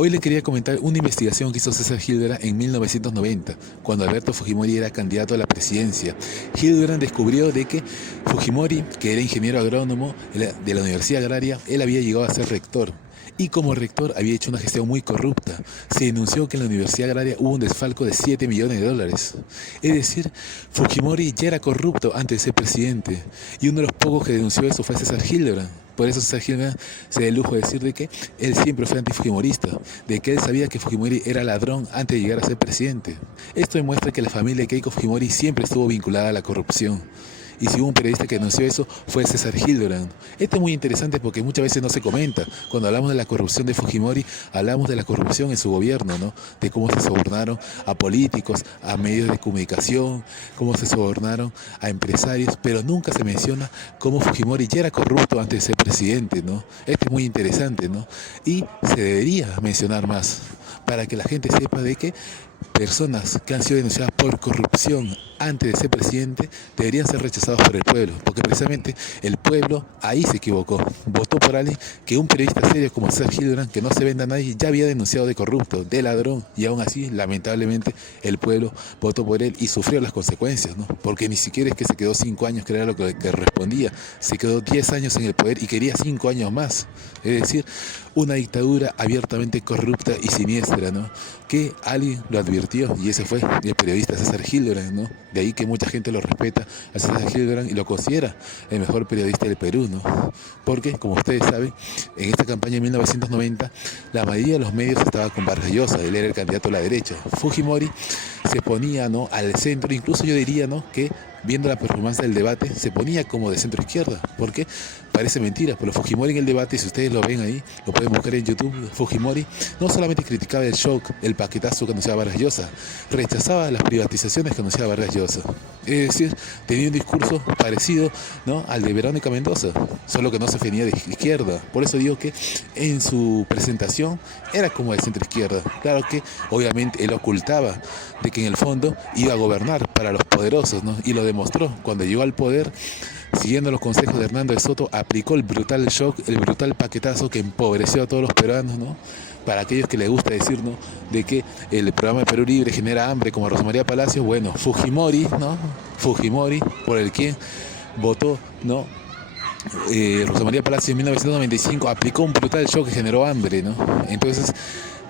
Hoy le quería comentar una investigación que hizo César Hildebrand en 1990, cuando Alberto Fujimori era candidato a la presidencia. Hildebrand descubrió de que Fujimori, que era ingeniero agrónomo de la Universidad Agraria, él había llegado a ser rector. Y como rector había hecho una gestión muy corrupta. Se denunció que en la Universidad Agraria hubo un desfalco de 7 millones de dólares. Es decir, Fujimori ya era corrupto antes de ser presidente. Y uno de los pocos que denunció eso fue César Hildebrand. Por eso César Hildebrand se da el lujo de decir de que él siempre fue antifujimorista, de que él sabía que Fujimori era ladrón antes de llegar a ser presidente. Esto demuestra que la familia de Keiko Fujimori siempre estuvo vinculada a la corrupción. Y si hubo un periodista que denunció eso, fue César Hildebrand. Esto es muy interesante porque muchas veces no se comenta. Cuando hablamos de la corrupción de Fujimori, hablamos de la corrupción en su gobierno, ¿no? De cómo se sobornaron a políticos, a medios de comunicación, cómo se sobornaron a empresarios, pero nunca se menciona cómo Fujimori ya era corrupto antes de ser presidente, ¿no? Esto es muy interesante, ¿no? Y se debería mencionar más para que la gente sepa de que personas que han sido denunciadas por corrupción antes de ser presidente deberían ser rechazados por el pueblo, porque precisamente el pueblo ahí se equivocó. Votó por alguien que un periodista serio como César Hildebrand, que no se venda a nadie, ya había denunciado de corrupto, de ladrón, y aún así, lamentablemente, el pueblo votó por él y sufrió las consecuencias, ¿no? Porque ni siquiera es que se quedó 5 años, que era lo que respondía, se quedó 10 años en el poder y quería 5 años más. Es decir, una dictadura abiertamente corrupta y siniestra, ¿no? Que alguien lo advirtió y ese fue el periodista César Hildebrand, ¿no? De ahí que mucha gente lo respeta a César Hildebrand y lo considera el mejor periodista del Perú, ¿no? Porque, como ustedes saben, en esta campaña de 1990, la mayoría de los medios estaba con Vargas Llosa, él era el candidato a la derecha. Fujimori se ponía, ¿no?, al centro, incluso yo diría, ¿no?, que viendo la performance del debate, se ponía como de centro izquierda. ¿Por qué? Parece mentira, pero Fujimori en el debate, si ustedes lo ven ahí, lo pueden buscar en YouTube, Fujimori no solamente criticaba el shock, el paquetazo que anunciaba Vargas Llosa, rechazaba las privatizaciones que anunciaba Vargas Llosa. Es decir, tenía un discurso parecido, ¿no?, al de Verónica Mendoza, solo que no se venía de izquierda. Por eso digo que en su presentación era como de centro izquierda. Claro que obviamente él ocultaba de que en el fondo iba a gobernar para los poderosos, ¿no? Y lo demostró cuando llegó al poder. Siguiendo los consejos de Hernando de Soto, aplicó el brutal shock, el brutal paquetazo que empobreció a todos los peruanos, ¿no? Para aquellos que les gusta decir, ¿no?, de que el programa de Perú Libre genera hambre, como Rosa María Palacios, bueno, Fujimori, ¿no? Fujimori, por el quien votó, ¿no?, Rosa María Palacios en 1995, aplicó un brutal shock que generó hambre, ¿no? Entonces,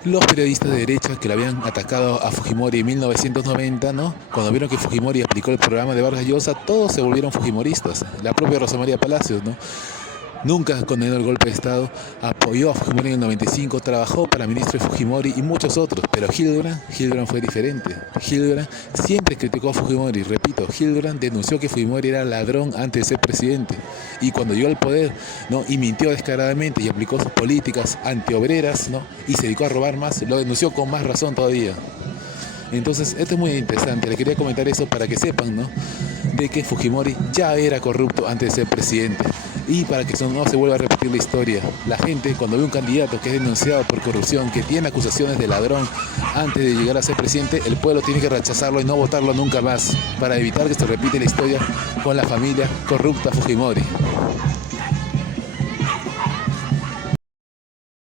los periodistas de derecha que lo habían atacado a Fujimori en 1990, ¿no?, cuando vieron que Fujimori aplicó el programa de Vargas Llosa, todos se volvieron fujimoristas. La propia Rosa María Palacios, ¿no?, nunca condenó el golpe de Estado, apoyó a Fujimori en el 95, trabajó para ministro de Fujimori y muchos otros, pero Hildebrand fue diferente. Hildebrand siempre criticó a Fujimori, repito, Hildebrand denunció que Fujimori era ladrón antes de ser presidente y cuando llegó al poder, ¿no?, y mintió descaradamente y aplicó sus políticas antiobreras, ¿no?, y se dedicó a robar más, lo denunció con más razón todavía. Entonces, esto es muy interesante, le quería comentar eso para que sepan, ¿no?, de que Fujimori ya era corrupto antes de ser presidente. Y para que eso no se vuelva a repetir la historia, la gente cuando ve un candidato que es denunciado por corrupción, que tiene acusaciones de ladrón antes de llegar a ser presidente, el pueblo tiene que rechazarlo y no votarlo nunca más, para evitar que se repita la historia con la familia corrupta Fujimori.